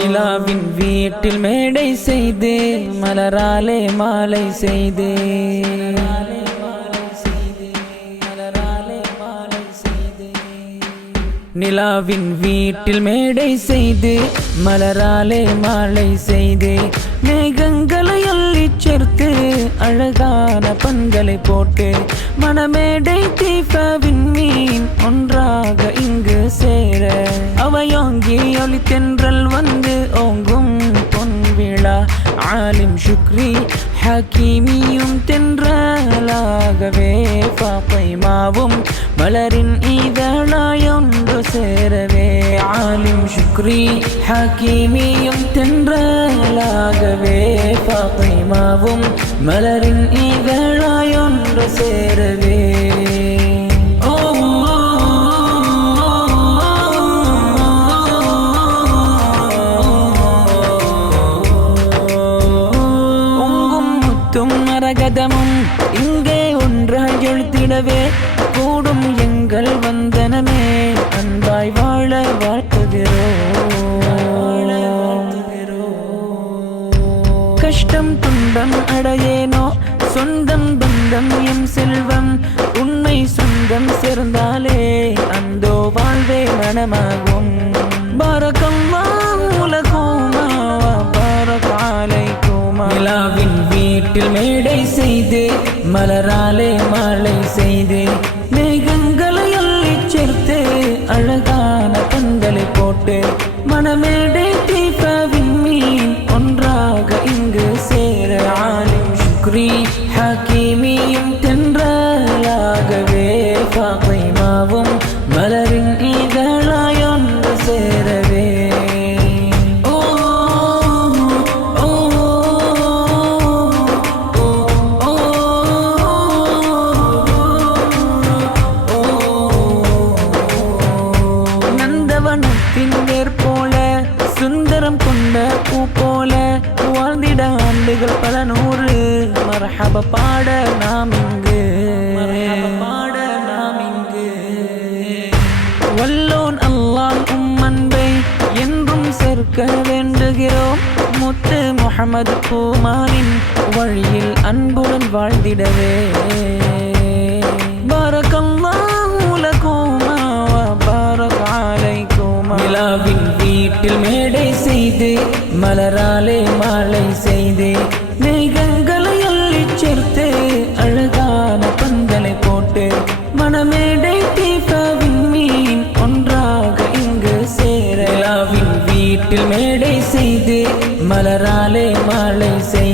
நிலாவின் வீட்டில் மேடை செய்து மலராலே மாலை செய்தே நிலாவின் வீட்டில் மேடை செய்து மலராலே மாலை செய்து மேகங்களை அள்ளி சேர்த்து அழகான பண்களை போட்டு மணமேடை தீபவின் மீன் ஒன்றாக இங்கு சேர அவையோங்கி ஒளி தென்றல் வந்து ஓங்கும் பொன் விழா ஆலிம் சுக்ரி ஹக்கீமியும் தென்றலாகவே பாப்பை மாவும் மலரின் இதழாயொன்று சேரவே. ஆலிம் சுக்ரி ஹக்கீமியும் தென்றலாகவே. பாப்பைமாவும் மலரின் இதழாயொன்று சேரவே. மரகதமும் இங்கே ஒன்றாய் எழுத்திடவே. எங்கள் வந்தனமே அன்பாய் வாழ வாழ்த்துகிறோம் கஷ்டம் துன்பம் அடையேனோ சொந்தம் பந்தம் எம் செல்வம் உண்மை சொந்தம் சேர்ந்தாலே அந்தோ வாழ்வே மனமாகும். பரக்கல்லாஹு லகுமா வ பரக நிலாவின் வீட்டில் மேடை செய்து மலராலே மாலை செய்து ஆண்டுகள் பல நூறு. மரஹப பாட நாம் இங்கு. பாட நாம் இங்கு. வல்லோன் அல்லாஹ் உம்மன்பை என்றும் சேர்க்க வேண்டுகிறோம். முத்து முகமது பூமானின் வழியில் அன்புடன் வாழ்ந்திடவே. வீட்டில் மேடை செய்து மலராலே மாலை செய்து நாட்டில் மேடை செய்து மலராலே மாலை செய்து